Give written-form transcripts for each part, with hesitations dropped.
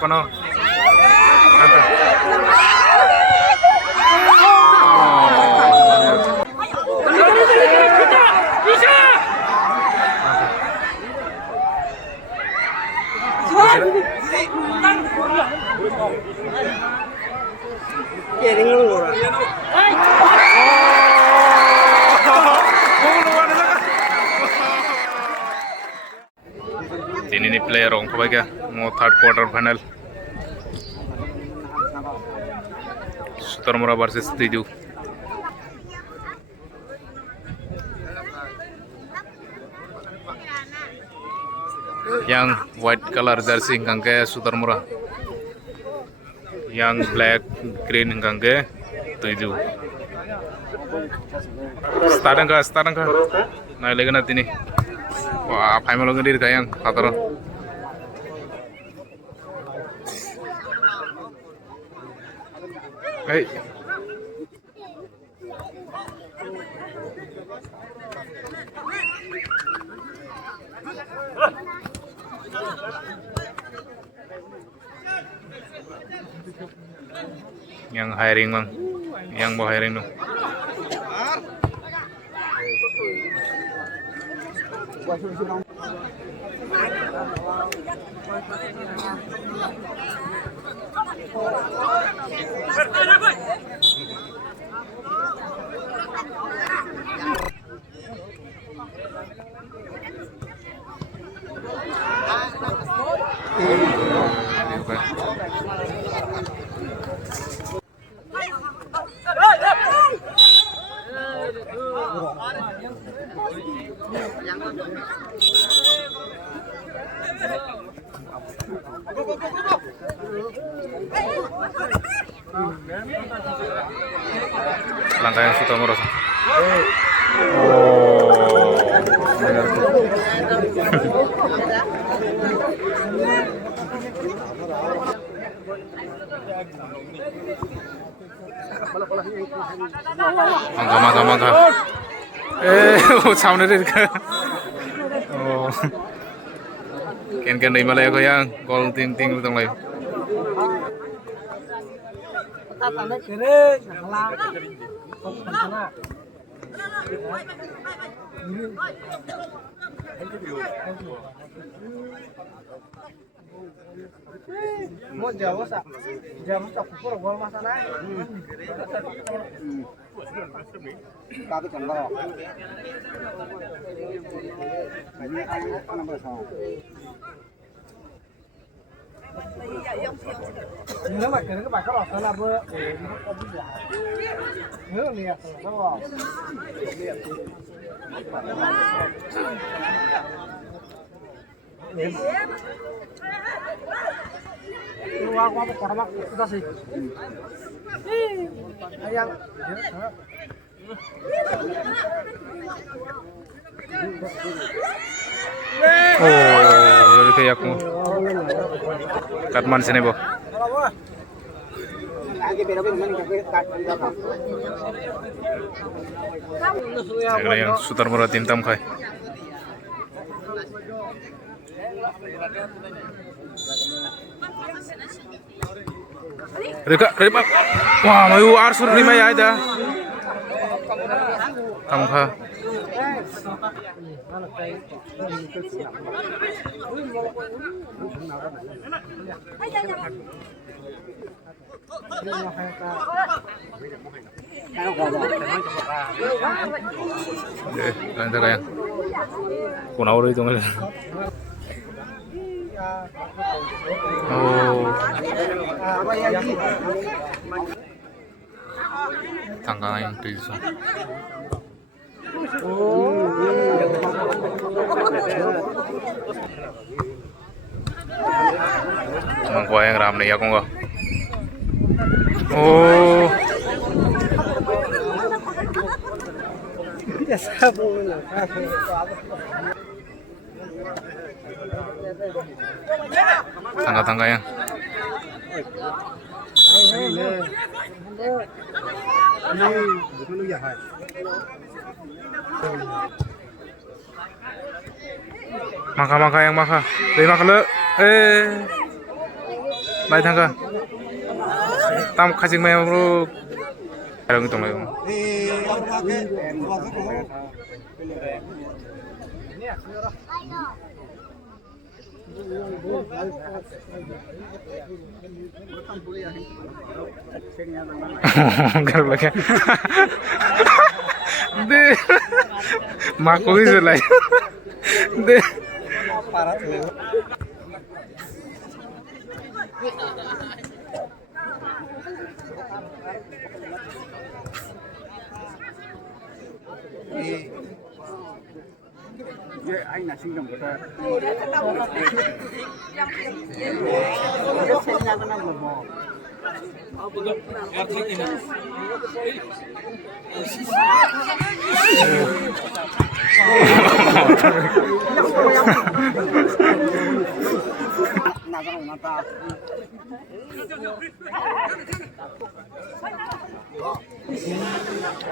Pano. Mantap. Ini player orang kebaga mau third quarter final. Sutarmura versus Tiju. Yang white color jersey ngangge Sutarmura. Yang black green ngangge Tiju. Starting ka. Nah, lagi nanti nih. Wah, apa yang mau ngediri kayang Fataro. Hey. Yang hiring bang, yang mau hiring dong. Langkah yang Sutarmura. Oh, benar tuh. Mangga. Sauna deh kan. Oh, ken dari Malaya ko yang gol ting utang lain. Mau jauh sak, jam tak pukul gol masalah. Tapi contoh, ini apa nomor satu? Nếu mà cái bài có lọt nó là bơ để nó có bị lạ. Nếu là liệt nó lọt. Qua một quả mắt kita sih. Ayang. Oh, dari kayak aku. Katman sini, Bo. Yang Sutarmura tim tam kai. Reka. Wah, mayu Arsur lima ya ada. Tamka. Lanjut kayak. Kunau itu nggak? Oh. Tanggal yang tujuh. Emang kuah yang ram nih aku nggak. Oh. Tangga-tangga yang. Maka yang maka. Dari maka le. Lai thang ka. Tam khajing mai bro. Arang tong lai. Garuk lagi. De. Maku is lai. De. Anh là sinh đồng của ta.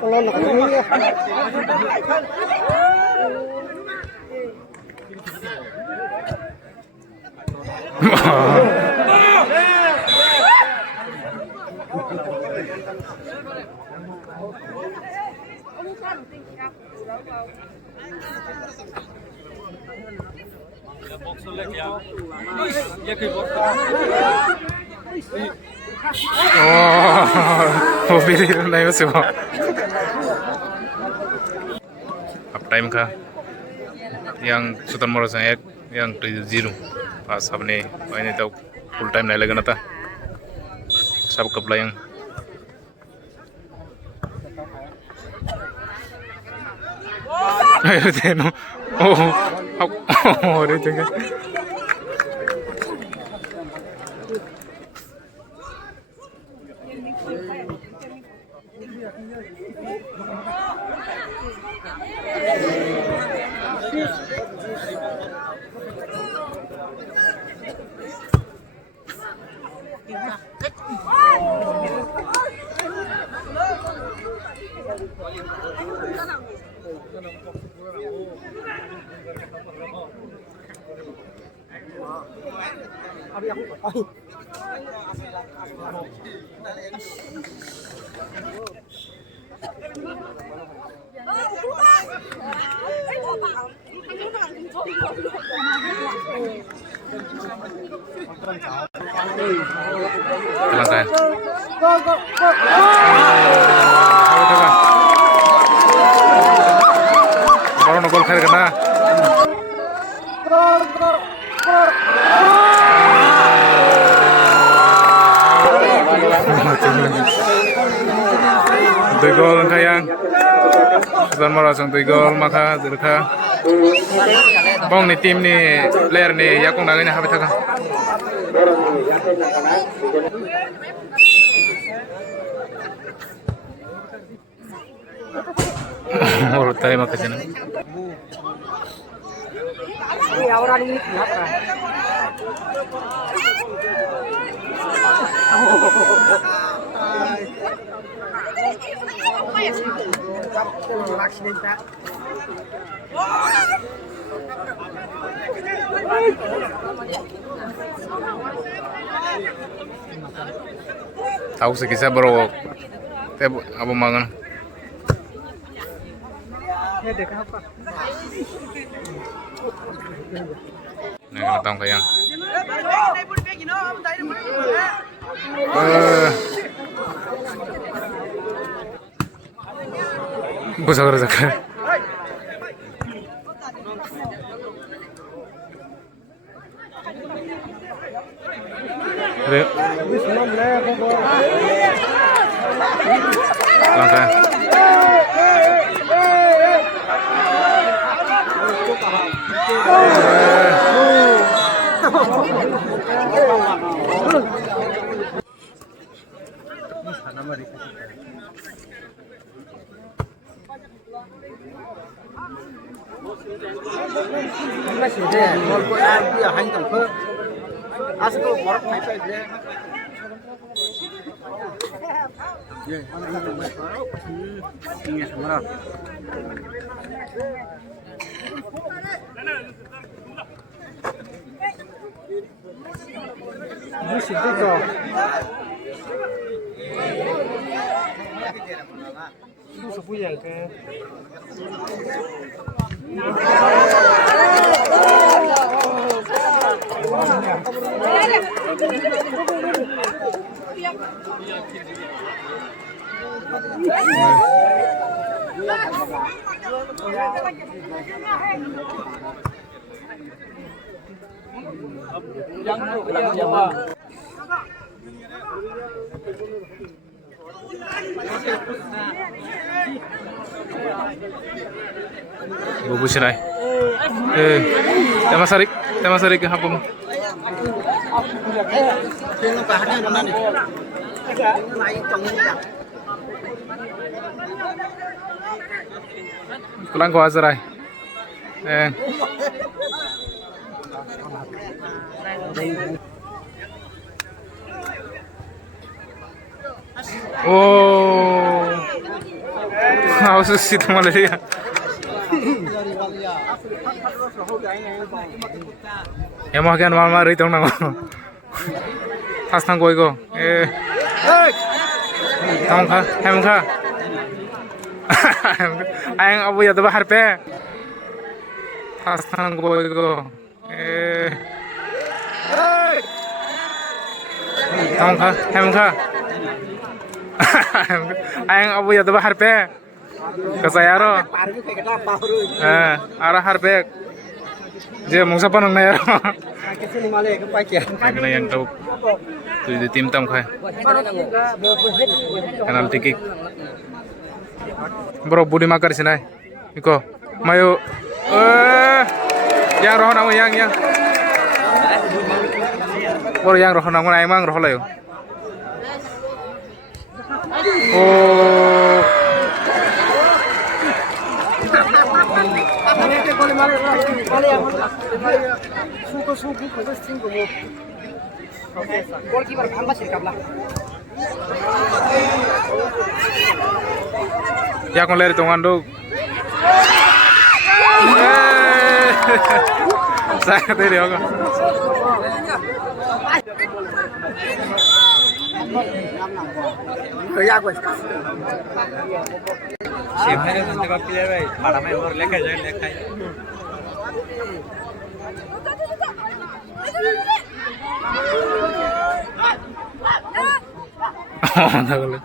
Kalau nak ni Oh, pilih na yun siya. Uptime ka. Yang Sultan Moros yang 0 pas हमने मैंने तो full time नहीं लगना था सब कपड़ा yang ayo teno oh dia juga Kelangkaan. Baru nongol kali kena. Dua gol kayang. Sultan Moros yang 2 gol maka dirka. Bong ni tim ni player ni yakung naganya habis taka. Mulut tadi makasih nih. Orang ini kenapa? Tahu sekisah baru apa mangan. Nah, kita tahu kayang. Besar sekali. Langkah. Masih deh, kalau gue dia hanya tempe, asal tuh orang hanya aja. Ya, ini semua. 不是这个，不是不严格。Bubusinay. Tamasarik ke hapum. Kulang ko azaray. Oh, how's this shit malaria? Emang kan mama itu nang, asang gue go, emang kah, ayang abu ya tuh bahar pe, asang gue go, emang kah, ayang abu ya tuh bahar pe. Kasayaro, arah harbek, je mungsa panang na yaro. Kaya yang tahu, tu di tim tam kaya, penalti kick. Bro, budi makar sini, iko, mayu, yang roh namu yang, bro yang roh namu na emang roh layu. Oh. Ya kon leri tongan do. Saya tadi hoga. সেখানে বুঝতে পারছি যে ভাই বাড়ামে ওর লেখা যায় লেখাই তাহলে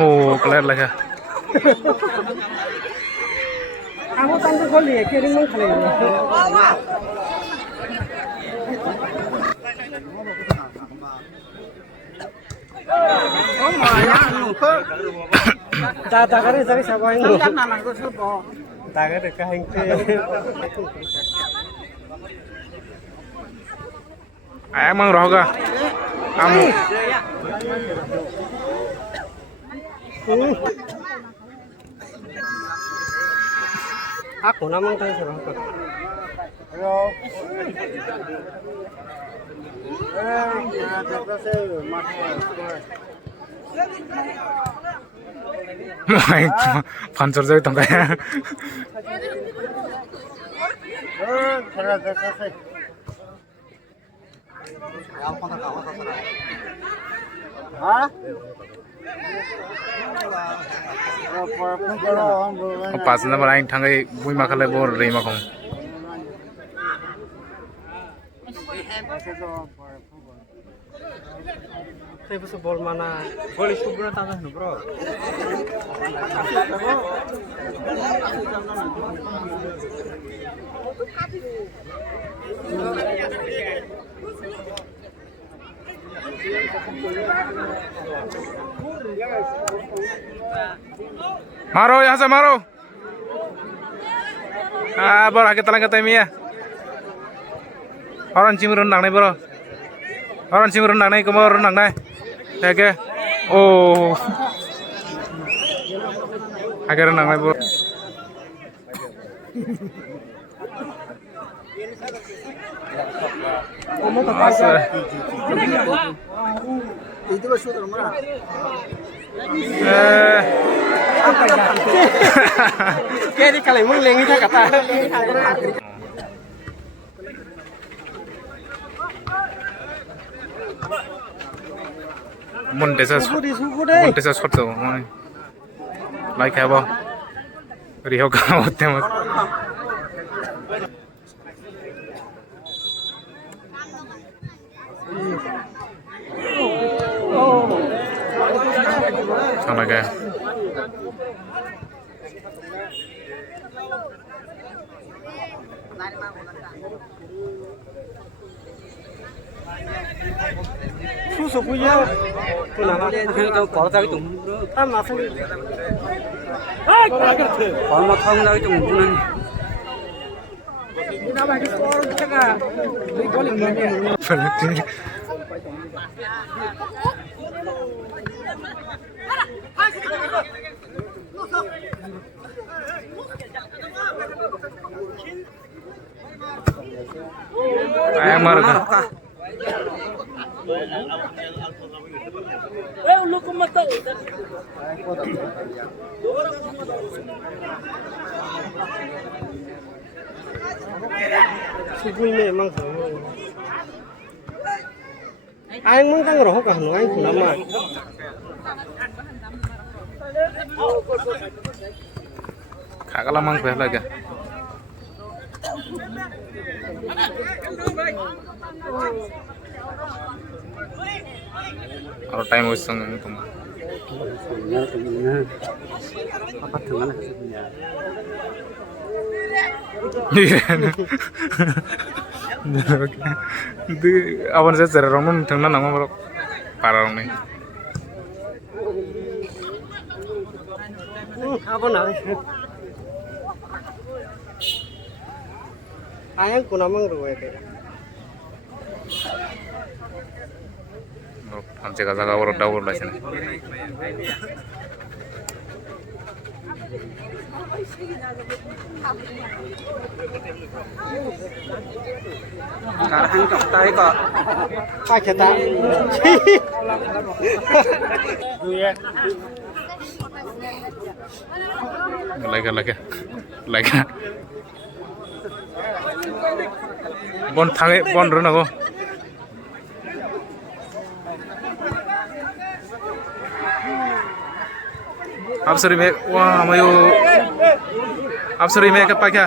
oh kelar lah ya. Aku tangguh kali ya, kirim mang kali. Tagare sari siapa yang tagare kahing ke emang roga kamu aku namang tahu siapa pancer jadi tongkaya. Pas na malang tanggai bui makalai bor rei makong. Saya bisa bol mana? Boleh subur tanah nu bro. Maro यहाँ से मारो Bro hakit talang kata mi ya. Orang cimurun nang nai bro. Orang cimurun nang nai kumur nang nai. Ya ke? Oh. Agar nang nai bro. Masa. Itu masuk rumah. Kayak di Kalimantan lengi tak kata. Montesa shot tuh, like apa? Riho kau temas. Sama kayak. Susu punya. Kenapa? Kalau kalau tahu itu, Tam masuk. kalau mau tahu tahu itu mungkin. Ini apa kita orang kita kan? Boleh nggak? Ayam marga. Suku ini emang sama. Anh muốn tăng rồi cả nói anh lắm mà. Khá là mang về lại kìa. Kalau time wasting itu mah. Apa dengan sebenarnya? Itu awan saya cari orang nung nama bro parah orang nih. Apa nak? Ayang ku namang ruwet. आमच्या का जागावर Dawar licence Sekarang kau tahu kok. Pak kita. lagi bon tange bon renago Absuri me wah mayo Absuri me apa kya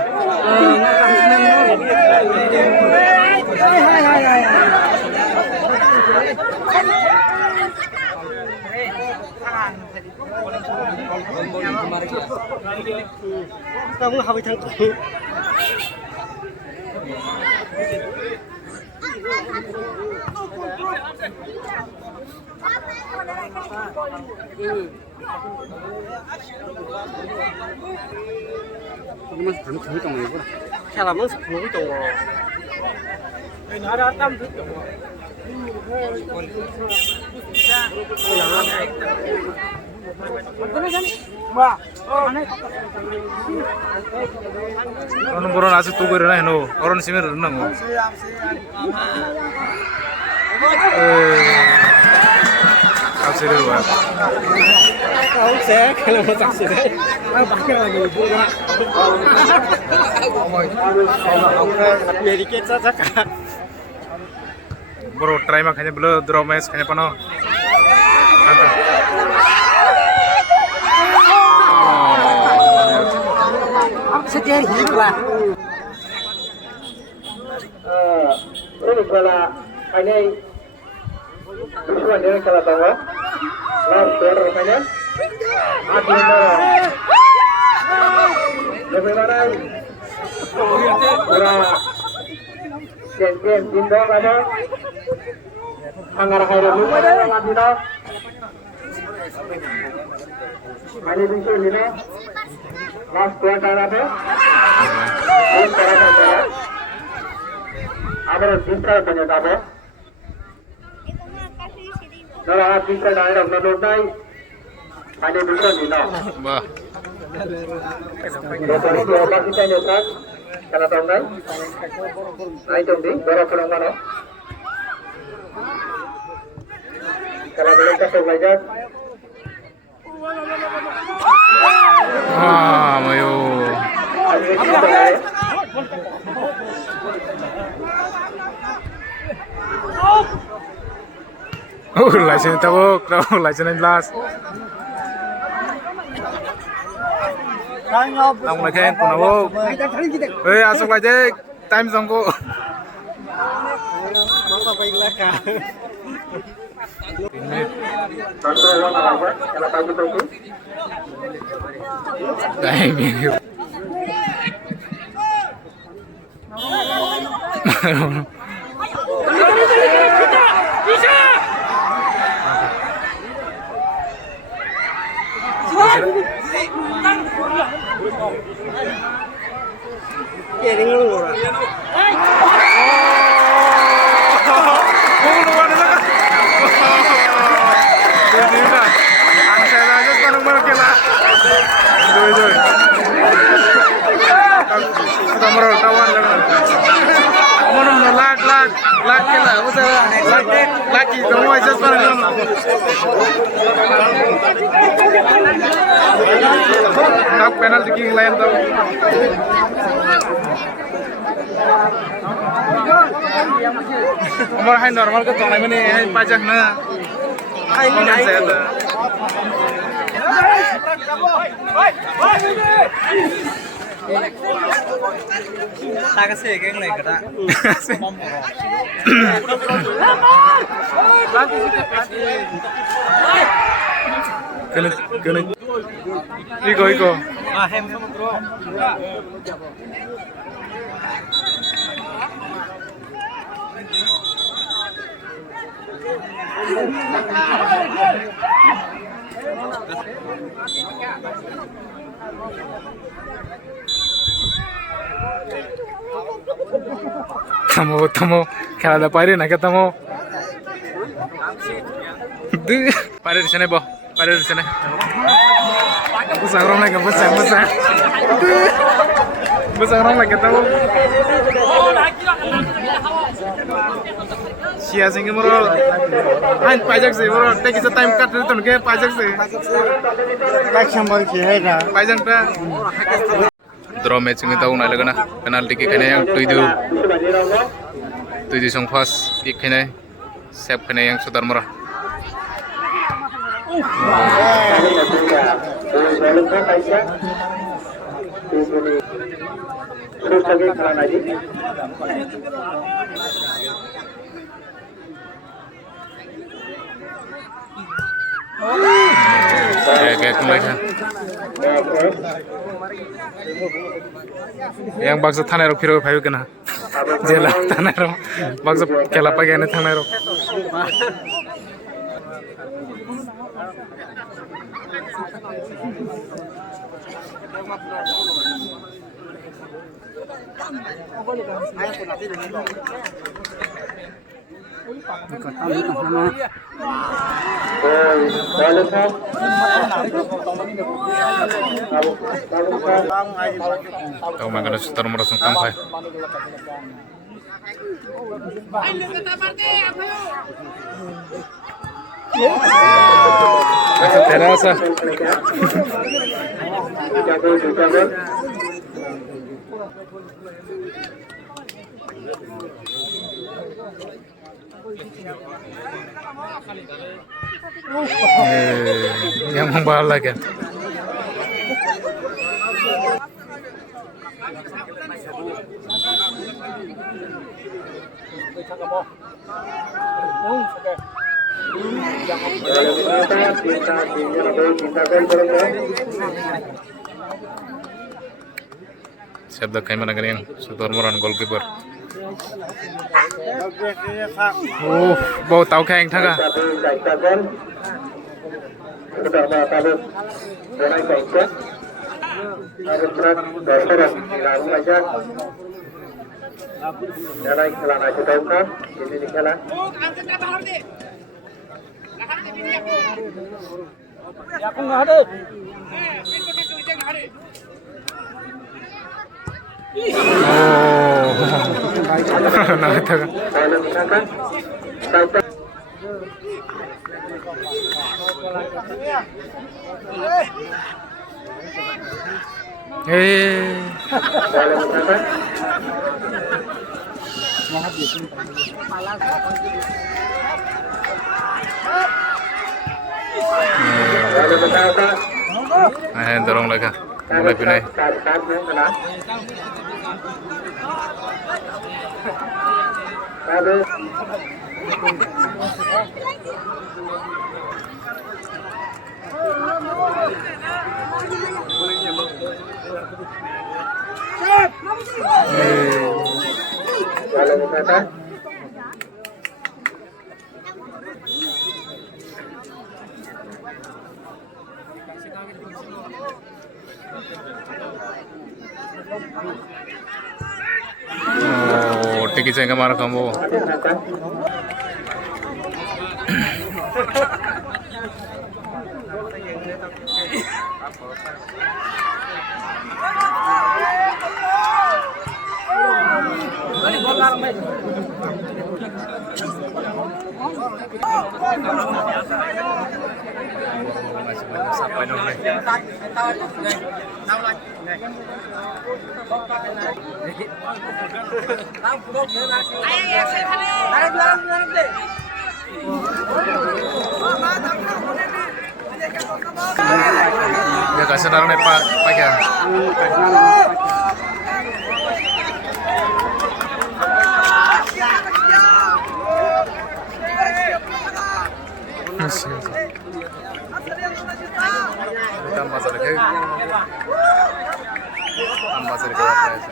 Kamu habis thằng Kamu masih belum tahu tentang itu. Salah mas belum tahu. Ini ada tam tu. orang orang asik tu berana heno orang sini renang Absuri dua Kau saya kalau mau taksi deh. Aku pakai lagi ibu lah. Medikit saja kan. bro try makanya belum draw match kayaknya pano mantap Setia hidup lah. Ini kalau ini Bisma dia kalau tahu, lalu share makanya. Ada bagaimana? Kurang jen jindo kada anggar khairul madina ani bisu lina Last dua cara apa? Ini cara apa? Apa bisa punya apa? Kalau bisa dari orang nonton, ada bisa di no. Bah. Kalau itu apa kita ni tak? Kalau tahu kan? Itu di berapa orang mana? Kalau boleh kita belajar. Wah, mayo. Lại trên tao đâu lại trên anh Las. Ông lại khen của nó. Ê, asok lại thế, time xong cô. Đây mình hiểu. Laki semua aja sekarang. Nak penalti king lain tau. Umur hai normal ke tong ini hai pajak na. Hai saya tu. Ta kasi cái này cả. Kena. Iko. Ah, hem sama bro. Tamo খেলা দা পারে না কেতামো পারে দিছনে ব পারে দিছনে busang lagi busang lagi tahu sia sing moro hain pajak sih moro take is time cut itu ke pajak sih Like sambal sih ya. pajak ta draw match ngi tahu na lagana penalty ke kene yang tuidu song first kick kene save kene yang Sudar Mora kayak kembali yang bakso tanah rok piro payu kena jela tanah rok bakso kelapa gane tanah rok Tahu makan Sudar Mora sung tampai. Esa terasa. Yang membalas kan. Siap dah kami nak yang Sudar Mora goalkeeper. Bau tahu keng thaga. Aku nggak ada. Oh, nah itu kan. Dorong lagi, mulai pindah. Oh, tiki saya kemana kamu? Masih banyak sampai dong nih. Ya kasih naruh nih Pak ya. Tambah sedikit. Tambah sedikit apa ya?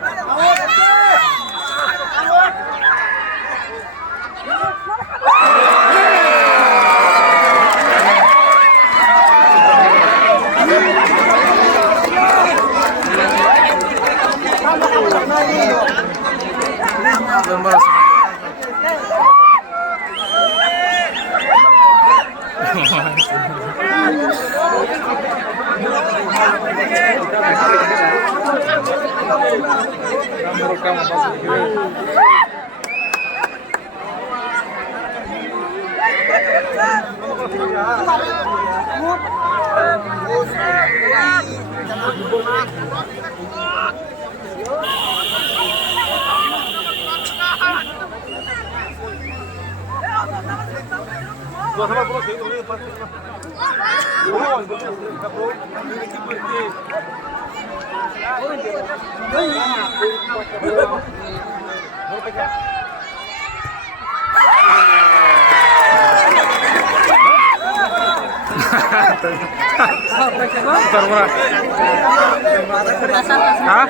Hah?